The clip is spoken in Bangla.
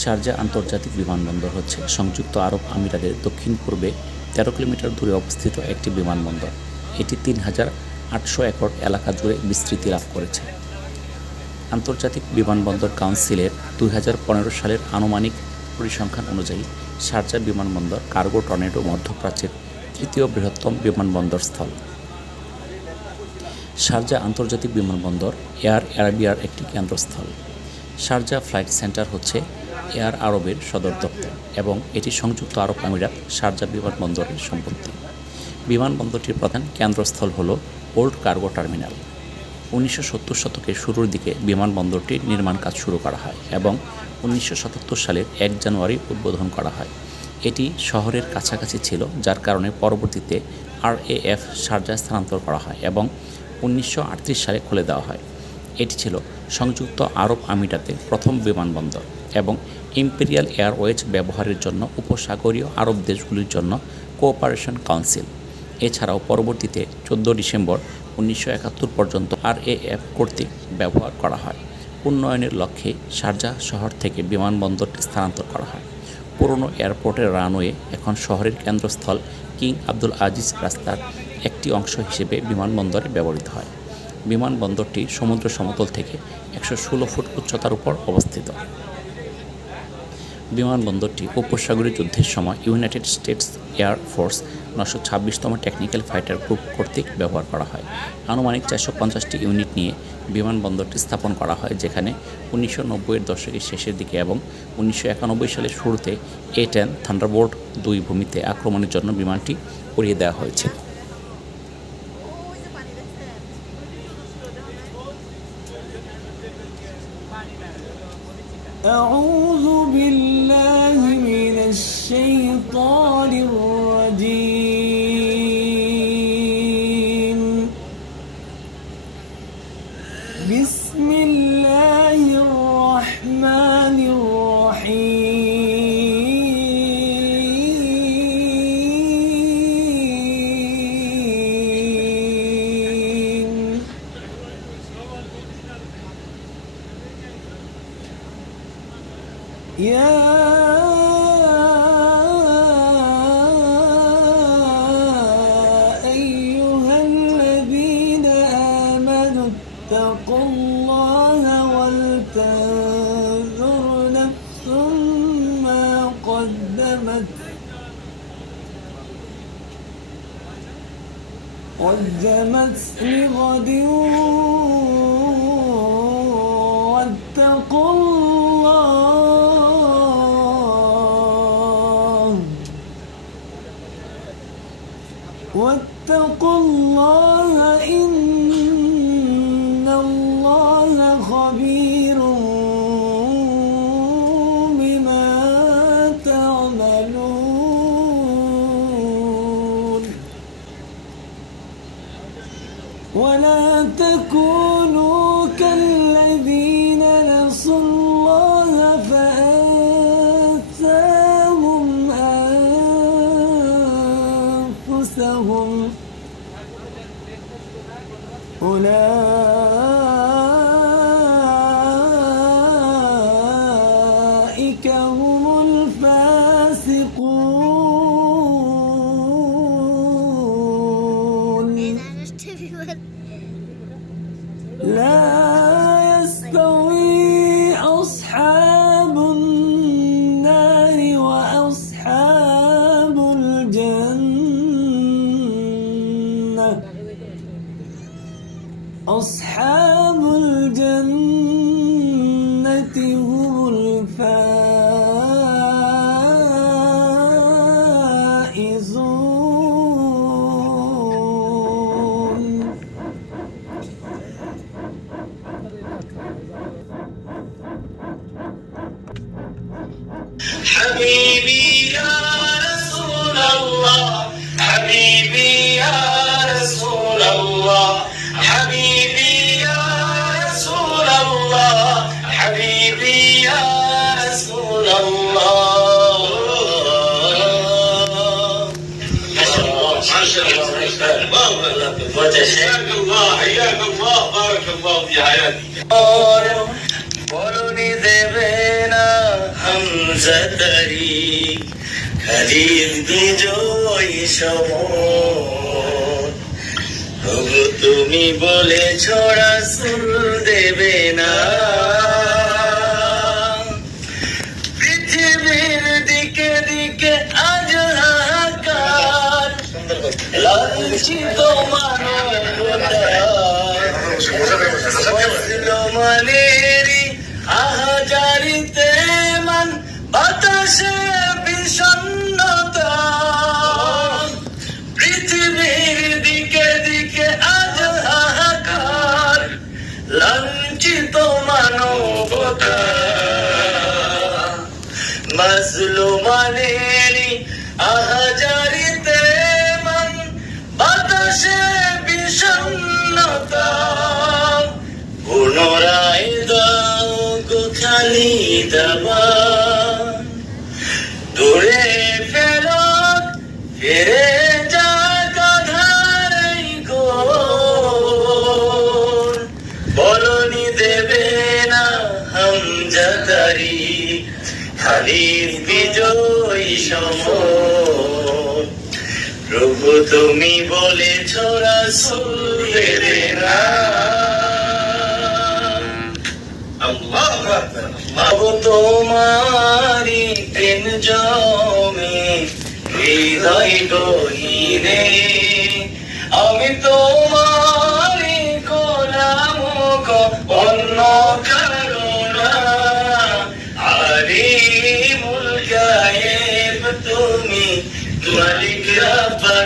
শারজাহ আন্তর্জাতিক বিমানবন্দর হচ্ছে সংযুক্ত আরব আমিরাতের দক্ষিণ পূর্বে 13 কিলোমিটার দূরে অবস্থিত একটি বিমানবন্দর। এটি ৩,৮০০ একর এলাকা জুড়ে বিস্তৃতি লাভ করেছে। আন্তর্জাতিক বিমানবন্দর কাউন্সিলের ২০১৫ সালের আনুমানিক পরিসংখ্যান অনুযায়ী শারজাহ বিমানবন্দর কার্গো টর্নেডো মধ্যপ্রাচ্যের তৃতীয় বৃহত্তম বিমানবন্দর স্থল। শারজাহ আন্তর্জাতিক বিমানবন্দর এয়ার আরাবিয়ার একটি কেন্দ্রস্থল। শারজাহ ফ্লাইট সেন্টার হচ্ছে এয়ার আরবের সদর দপ্তর এবং এটি সংযুক্ত আরব আমিরাত শারজাহ বিমানবন্দরের সম্পত্তি। বিমানবন্দরটির প্রধান কেন্দ্রস্থল হল ওল্ড কার্গো টার্মিনাল। ১৯৭০ শতকের শুরুর দিকে বিমানবন্দরটির নির্মাণ কাজ শুরু করা হয় এবং ১৯৭৭ সালের ১ জানুয়ারি উদ্বোধন করা হয়। এটি শহরের কাছাকাছি ছিল, যার কারণে পরবর্তীতে RAF শারজাহ স্থানান্তর করা হয় এবং ১৯৩৮ সালে খুলে দেওয়া হয়। এটি ছিল সংযুক্ত আরব আমিরাতে প্রথম বিমানবন্দর এবং ইম্পেরিয়াল এয়ারওয়েজ ব্যবহারের জন্য উপসাগরীয় আরব দেশগুলির জন্য কোঅপারেশন কাউন্সিল। এছাড়াও পরবর্তীতে ১৪ ডিসেম্বর ১৯৭১ পর্যন্ত RAF কর্তৃক ব্যবহার করা হয়। উন্নয়নের লক্ষ্যে শারজাহ শহর থেকে বিমানবন্দরটি স্থানান্তর করা হয়। পুরনো এয়ারপোর্টের রানওয়ে এখন শহরের কেন্দ্রস্থল কিং আবদুল আজিজ রাস্তার একটি অংশ হিসেবে বিমানবন্দরে ব্যবহৃত হয়। বিমানবন্দরটি সমুদ্র সমতল থেকে ১১৬ ফুট উচ্চতার উপর অবস্থিত। বিমানবন্দরটি উপসাগরীয় যুদ্ধের সময় ইউনাইটেড স্টেটস এয়ার ফোর্স ৯২৬তম টেকনিক্যাল ফাইটার গ্রুপ কর্তৃক ব্যবহার করা হয়। আনুমানিক ৪৫০টি ইউনিট নিয়ে বিমানবন্দরটি স্থাপন করা হয়, যেখানে ১৯৯০-এর দশকের শেষের দিকে এবং ১৯৯১ সালের শুরুতে A-10 থান্ডারবোল্ট ২ ভূমিতে আক্রমণের জন্য বিমানটি উড়িয়ে দেওয়া হয়েছিল। أعوذ بالله من الشيطان الرجيم. بسم الله الرحمن الرحيم. يا أيها الذين آمنوا اتقوا الله ولتنظر نفس ما قدمت لغد واتقوا الله إن الله خبير بما تعملون. ولا تكونوا كالذين نسوا الله فأنساهم أنفسهم أولئك هم الفاسقون. لا يستوي أصحاب النار وأصحاب الجنة. أصحاب الجنة هم الفائزون. حبيبي يا رسول الله حبيبي يا رسول الله حبيبي يا رسول الله حبيبي يا رسول الله. ما شاء الله ما شاء الله بارك الله حياك الله بارك الله في حياتك. बोलनी देवे ना हम হামজা তারিক খালিদ বিজয় সমর ওগো তুমি বলেছ রাসূল দেবে না পৃথিবীর দিকে দিকে আজ হাহাকার লাঞ্ছিত মানবতা মুসলমানেরই আহাজারিতে মান বাতাসে বিষণ্ণতা পৃথিবীর দিকে দিকে আজ হাহাকার লাঞ্ছিত মানবতা মুসলমানেরই আহাজারিতে মান বাতাসে বিষণ্ণতা পুনরায় দাও গো খালিদ আবার দূরে ফেরত ফিরে যাক আঁধার এই ঘোর বলনি দেবে না হামজা তারিক খালিদ বিজয় সমর প্রভু তুমি বলেছ রাসূল দেবে না আল্লাহু আকবার আবু তোমারি প্রেম জমে হৃদয় গহীনে আমি তোমারি গোলাম গো অন্য কারো না আলিমুল গায়েব তুমি মালিক রব্বানি